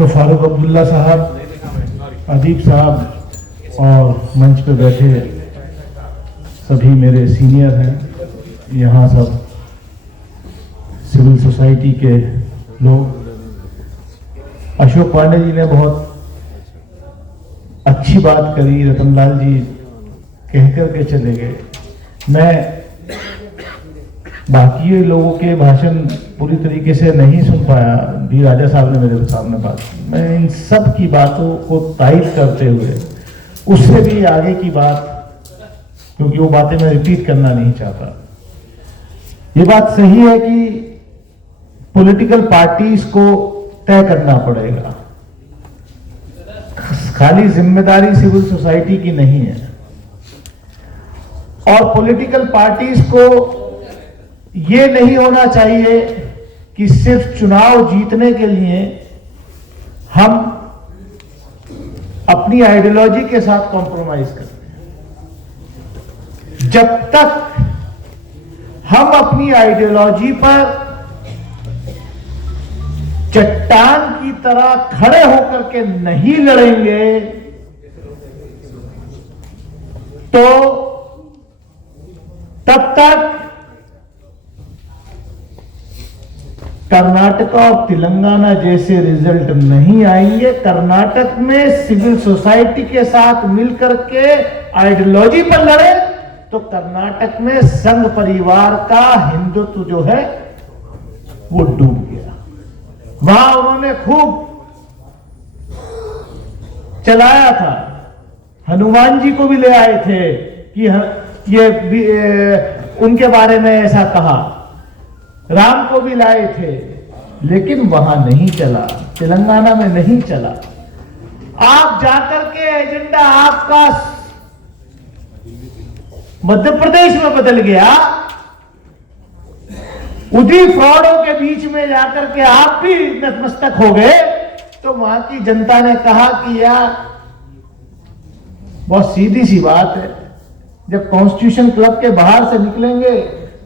Doctor Farooq Abdullah साहब, अदीब साहब और मंच पे बैठे सभी मेरे सीनियर हैं, यहाँ सब सिविल सोसाइटी के लोग। अशोक पांडे जी ने बहुत अच्छी बात करी, रतनलाल जी कह करके चले गए। मैं बाकी लोगों के भाषण पूरी तरीके से नहीं सुन पाया, डी राजा साहब ने मेरे सामने बात की। मैं इन सब की बातों को तायद करते हुए उससे भी आगे की बात, क्योंकि वो बातें मैं रिपीट करना नहीं चाहता। ये बात सही है कि पॉलिटिकल पार्टीज को तय करना पड़ेगा, खाली जिम्मेदारी सिविल सोसाइटी की नहीं है। और पॉलिटिकल पार्टीज को ये नहीं होना चाहिए कि सिर्फ चुनाव जीतने के लिए हम अपनी आइडियोलॉजी के साथ कॉम्प्रोमाइज करते हैं। जब तक हम अपनी आइडियोलॉजी पर चट्टान की तरह खड़े होकर के नहीं लड़ेंगे तो तब तक कर्नाटक और तेलंगाना जैसे रिजल्ट नहीं आएंगे। कर्नाटक में सिविल सोसाइटी के साथ मिलकर के आइडियोलॉजी पर लड़े तो कर्नाटक में संघ परिवार का हिंदुत्व जो है वो डूब गया। वहां उन्होंने खूब चलाया था, हनुमान जी को भी ले आए थे कि ये उनके बारे में ऐसा कहा, राम को भी लाए थे, लेकिन वहां नहीं चला, तेलंगाना में नहीं चला। आप जाकर के एजेंडा आपका मध्य प्रदेश में बदल गया, उसी फ्रॉडों के बीच में जाकर के आप भी नतमस्तक हो गए, तो वहां की जनता ने कहा कि यार बहुत सीधी सी बात है, जब कॉन्स्टिट्यूशन क्लब के बाहर से निकलेंगे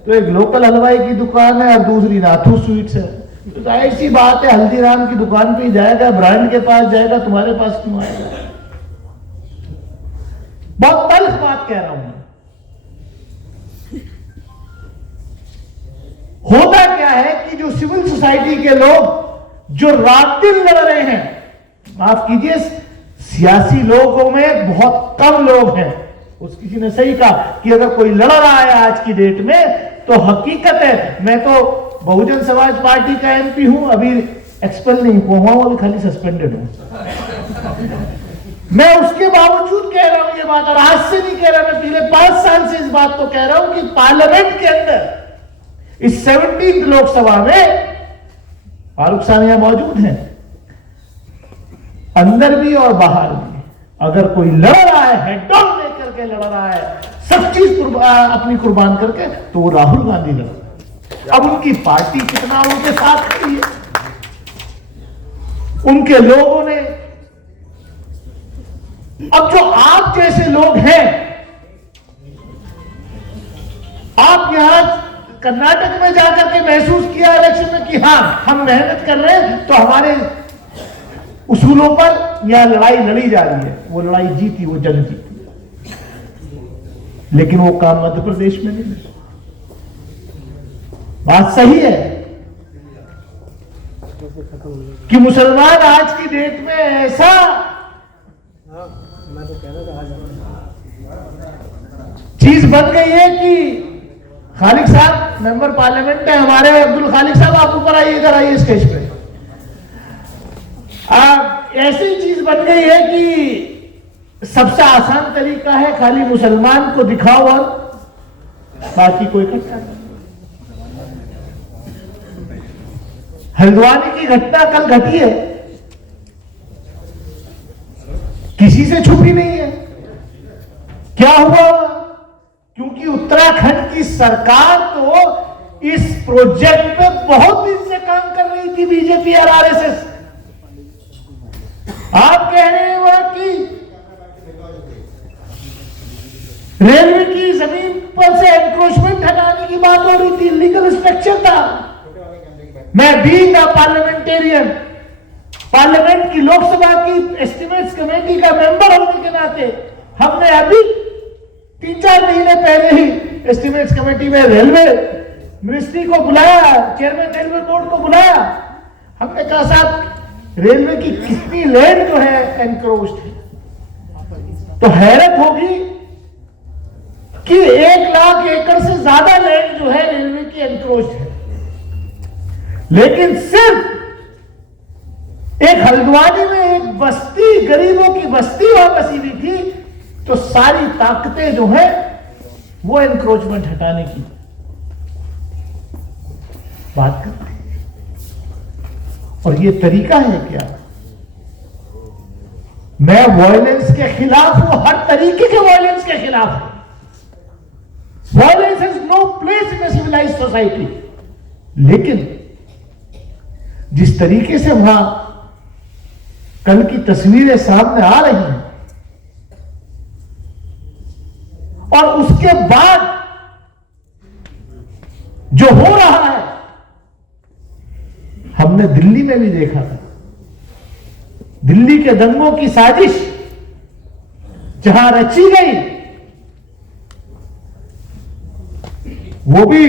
तो एक लोकल हलवाई की दुकान है और दूसरी नाथू स्वीट्स है, तो जाहिर सी बात है हल्दीराम की दुकान पे ही जाएगा, ब्रांड के पास जाएगा, तुम्हारे पास क्यों आएगा। बहुत तल्ख बात कह रहा हूं मैं। होता क्या है कि जो सिविल सोसाइटी के लोग जो रात दिन लड़ रहे हैं, माफ कीजिए सियासी लोगों में बहुत कम लोग हैं, उस किसी ने सही कहा कि अगर कोई लड़ रहा है आज की डेट में तो हकीकत है। मैं तो बहुजन समाज पार्टी का एमपी हूं, अभी एक्सपेल नहीं हुआ हूं, अभी खाली सस्पेंडेड हूं। मैं उसके बावजूद कह रहा हूं ये बात, और आज से नहीं कह रहा, मैं पिछले 5 साल से इस बात को कह रहा हूं कि पार्लियामेंट के अंदर इस 17वीं लोकसभा में फारूक साहब यहां मौजूद हैं, अंदर भी और बाहर भी, अगर कोई लड़ रहा है, हेड ऑन लेकर के लड़ रहा है, सब चीज अपनी कुर्बान करके, तो वो राहुल गांधी लड़ रहा है। अब उनकी पार्टी कितना उनके साथ खड़ी है, उनके लोगों ने, अब जो आप जैसे लोग हैं, आप यहां कर्नाटक में जाकर के महसूस किया इलेक्शन में कि हां हम मेहनत कर रहे हैं, तो हमारे उसूलों पर यहां लड़ाई लड़ी जा रही है। वो लड़ाई जीती, वो जंग जीती, लेकिन वो काम मध्य प्रदेश में नहीं। बात सही है कि मुसलमान आज की डेट में ऐसा चीज बन गई है कि खालिक साहब मेंबर पार्लियामेंट है हमारे, अब्दुल खालिक साहब आप ऊपर आइए, इधर आइए स्टेज पे। ऐसी चीज बन गई है कि सबसे आसान तरीका है खाली मुसलमान को दिखाओ और बाकी कोई इकट्ठा नहीं। हल्द्वानी की घटना कल घटी है, किसी से छुपी नहीं है। क्या हुआ? क्योंकि उत्तराखंड की सरकार तो इस प्रोजेक्ट पे बहुत दिन से काम कर रही थी, बीजेपी और आरएसएस। आप कह रहे हैं कि रेलवे की जमीन पर से एनक्रोचमेंट हटाने की बात हो रही थी, लीगल स्ट्रक्चर था। मैं बीइंग अ पार्लियामेंटेरियन, पार्लियामेंट की लोकसभा की एस्टिमेट्स कमेटी का मेंबर होने के नाते हमने अभी 3-4 महीने पहले ही एस्टिमेट्स कमेटी में रेलवे मिनिस्ट्री को बुलाया, चेयरमैन रेलवे बोर्ड को बुलाया। हमने कहा साहब रेलवे की कितनी लैंड जो है एनक्रोच्ड है, तो हैरत होगी कि 1 लाख एकड़ से ज्यादा लैंड जो है रेलवे की एनक्रोच्ड है, लेकिन सिर्फ एक हल्द्वानी में एक बस्ती, गरीबों की बस्ती वहां बसी हुई थी, तो सारी ताकतें जो है वो एनक्रोचमेंट हटाने की बात करते हैं। और ये तरीका है क्या? मैं वायलेंस के खिलाफ हूं, हर तरीके के वायलेंस के खिलाफ हूं। Violence has no place in a civilised society, लेकिन जिस तरीके से वहां कल की तस्वीरें सामने आ रही हैं और उसके बाद जो हो रहा है, हमने दिल्ली में भी देखा था। दिल्ली के दंगों की साजिश जहां रची गई, वो भी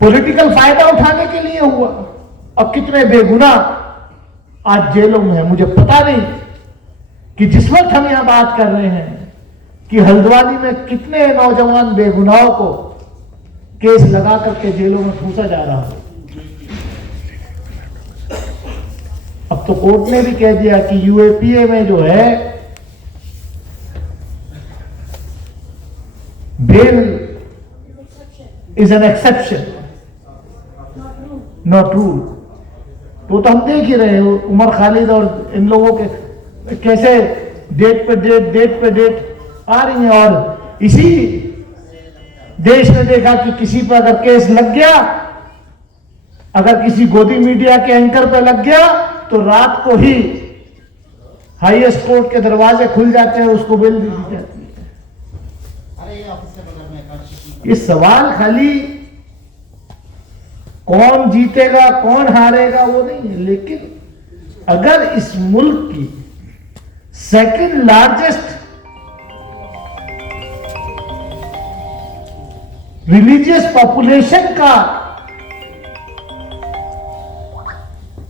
पॉलिटिकल फायदा उठाने के लिए हुआ। अब कितने बेगुनाह आज जेलों में है। मुझे पता नहीं कि जिस वक्त हम यहां बात कर रहे हैं कि हल्द्वानी में कितने नौजवान बेगुनाहों को केस लगा करके जेलों में ठूसा जा रहा है। अब तो कोर्ट ने भी कह दिया कि यूएपीए में जो है bail is an exception, not rule. तो हम देख ही रहे हो उमर खालिद और इन लोगों के कैसे डेट पे डेट आ रही है। और इसी देश ने देखा कि किसी पर अगर केस लग गया, अगर किसी गोदी मीडिया के एंकर पे लग गया, तो रात को ही हाईएस्ट कोर्ट के दरवाजे खुल जाते हैं, उसको बेल दे दी जाती है। ये सवाल खाली कौन जीतेगा कौन हारेगा वो नहीं है, लेकिन अगर इस मुल्क की सेकंड लार्जेस्ट रिलीजियस पॉपुलेशन का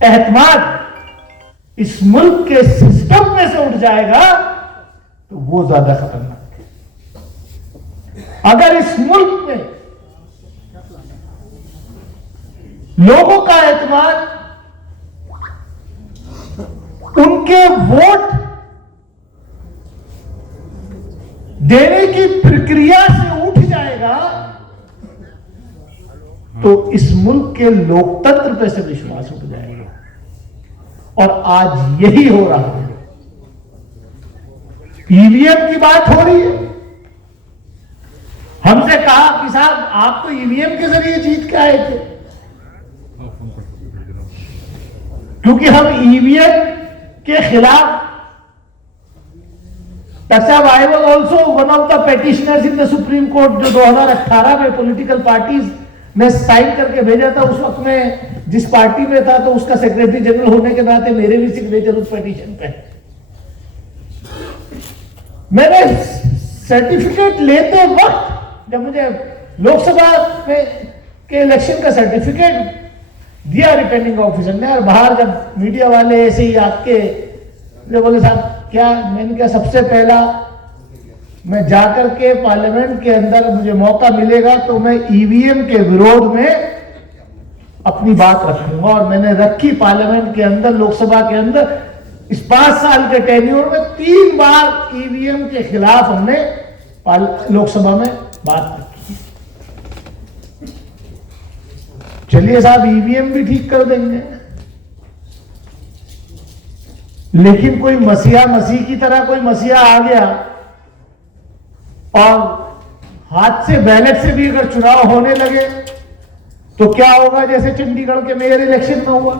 एहतमाद इस मुल्क के सिस्टम में से उठ जाएगा, तो वो ज्यादा खतरनाक है। अगर इस मुल्क में लोगों का एतमाद उनके वोट देने की प्रक्रिया से उठ जाएगा, तो इस मुल्क के लोकतंत्र पे से विश्वास उठ जाएगा। और आज यही हो रहा है। ईवीएम की बात हो रही है। हमसे कहा कि साहब आप तो ईवीएम के जरिए जीत के आए थे, क्योंकि हम ईवीएम के खिलाफ। साहब I was also one of the petitioners in the supreme court, जो 2018 में पॉलिटिकल पार्टीज ने साइन करके भेजा था। उस वक्त में जिस पार्टी में था, तो उसका सेक्रेटरी जनरल होने के नाते मेरे भी सिग्नेचर उस पेटिशन पे। मैंने सर्टिफिकेट लेते वक्त जब मुझे लोकसभा में के इलेक्शन का सर्टिफिकेट दिया रिटर्निंग ऑफिसर ने, और बाहर जब मीडिया वाले ऐसे ही आके बोले साहब क्या, मैंने कहा सबसे पहला मैं जाकर के पार्लियामेंट के अंदर मुझे मौका मिलेगा तो मैं ईवीएम के विरोध में अपनी बात रखूंगा। और मैंने रखी पार्लियामेंट के अंदर, लोकसभा के अंदर। इस 5 साल के टेन्योर में 3 बार ईवीएम के खिलाफ हमने लोकसभा में बात रखी। चलिए साहब ईवीएम भी ठीक कर देंगे, लेकिन कोई मसीहा मसीह की तरह कोई मसीहा आ गया और हाथ से बैलेट से भी अगर चुनाव होने लगे, तो क्या होगा जैसे चंडीगढ़ के मेयर इलेक्शन में हुआ।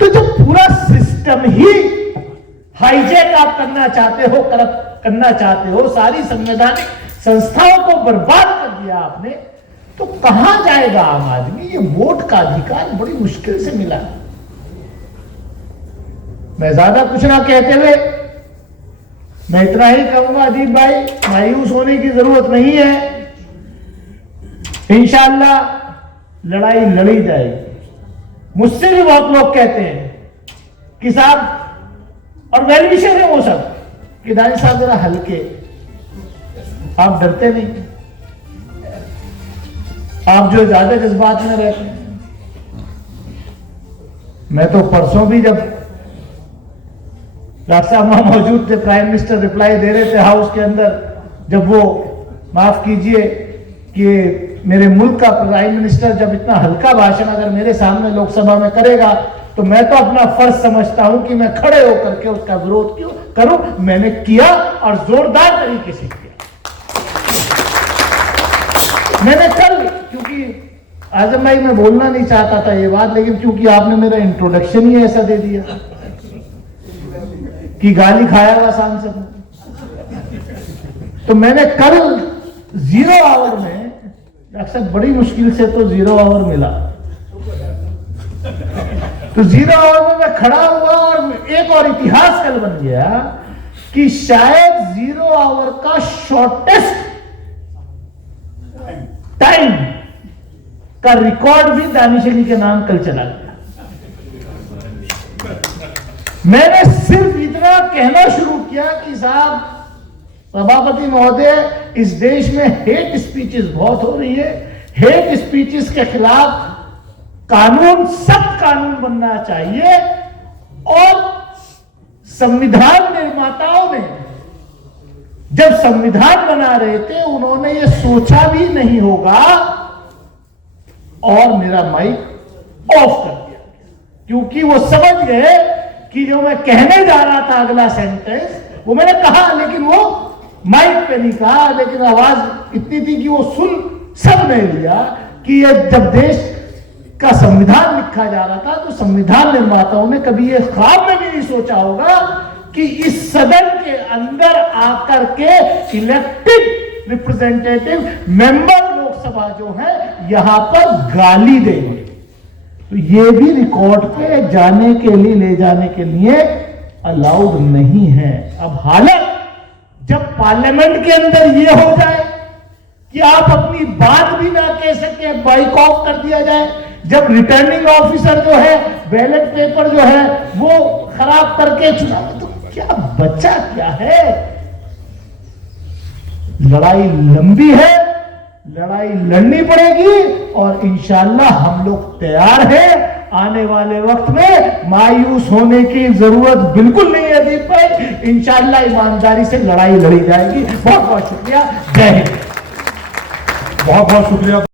तो जब पूरा सिस्टम ही हाईजैक आप करना चाहते हो, करप्ट करना चाहते हो, सारी संवैधानिक संस्थाओं को बर्बाद कर दिया आपने, तो कहां जाएगा आम आदमी? ये वोट का अधिकार बड़ी मुश्किल से मिला। मैं ज्यादा कुछ ना कहते हुए मैं इतना ही कहूंगा, अजीत भाई मायूस होने की जरूरत नहीं है। इंशाअल्लाह लड़ाई लड़ी जाएगी। मुझसे भी बहुत लोग कहते हैं कि साहब, और वेल विशर है वो सब, कि दानी साहब जरा हल्के, आप डरते नहीं, आप जो ज्यादा जज्बात में रहते हैं। मैं तो परसों भी जब डॉक्टर साहब वहां मौजूद थे, प्राइम मिनिस्टर रिप्लाई दे रहे थे हाउस के अंदर, जब वो, माफ कीजिए कि मेरे मुल्क का प्राइम मिनिस्टर जब इतना हल्का भाषण अगर मेरे सामने लोकसभा में करेगा तो मैं तो अपना फर्ज समझता हूं कि मैं खड़े होकर के उसका विरोध क्यों करूं। मैंने किया और जोरदार तरीके से किया। मैंने कल, क्योंकि आजम भाई मैं बोलना नहीं चाहता था ये बात, लेकिन क्योंकि आपने मेरा इंट्रोडक्शन ही ऐसा दे दिया कि गाली खाया हुआ सांसद, तो मैंने कल 0 आवर में, अक्सर बड़ी मुश्किल से तो 0 आवर मिला, तो 0 आवर में मैं खड़ा हुआ और एक और इतिहास कल बन गया कि शायद 0 आवर का शॉर्टेस्ट टाइम का रिकॉर्ड भी दानिश अली के नाम कल चला गया। मैंने सिर्फ इतना कहना शुरू किया कि साहब, सभापति महोदय, इस देश में हेट स्पीचेस बहुत हो रही है, हेट स्पीचेस के खिलाफ कानून, सख्त कानून बनना चाहिए। और संविधान निर्माताओं ने जब संविधान बना रहे थे उन्होंने ये सोचा भी नहीं होगा, और मेरा माइक ऑफ कर दिया क्योंकि वो समझ गए कि जो मैं कहने जा रहा था अगला सेंटेंस वो मैंने कहा, लेकिन वो माइक पे नहीं कहा, लेकिन आवाज इतनी थी कि वो सब नहीं लिया कि ये जब देश का संविधान लिखा जा रहा था तो संविधान निर्माताओं ने कभी ये ख्वाब में भी नहीं सोचा होगा कि इस सदन के अंदर आकर के इलेक्टेड रिप्रेजेंटेटिव मेंबर लोकसभा जो है यहां पर गाली देंगे। तो ये भी रिकॉर्ड पे जाने के लिए, ले जाने के लिए अलाउड नहीं है। अब हालत जब पार्लियामेंट के अंदर ये हो जाए कि आप अपनी बात भी ना कह सके, बाइक ऑफ कर दिया जाए, जब रिटर्निंग ऑफिसर जो है बैलेट पेपर जो है वो खराब करके चुनाव, तो क्या बचा क्या है? लड़ाई लंबी है, लड़ाई लड़नी पड़ेगी और इंशाअल्लाह हम लोग तैयार हैं। आने वाले वक्त में मायूस होने की जरूरत बिल्कुल नहीं है दीप भाई, इंशाअल्लाह ईमानदारी से लड़ाई लड़ी जाएगी। बहुत बहुत शुक्रिया, जय हिंद। बहुत बहुत शुक्रिया।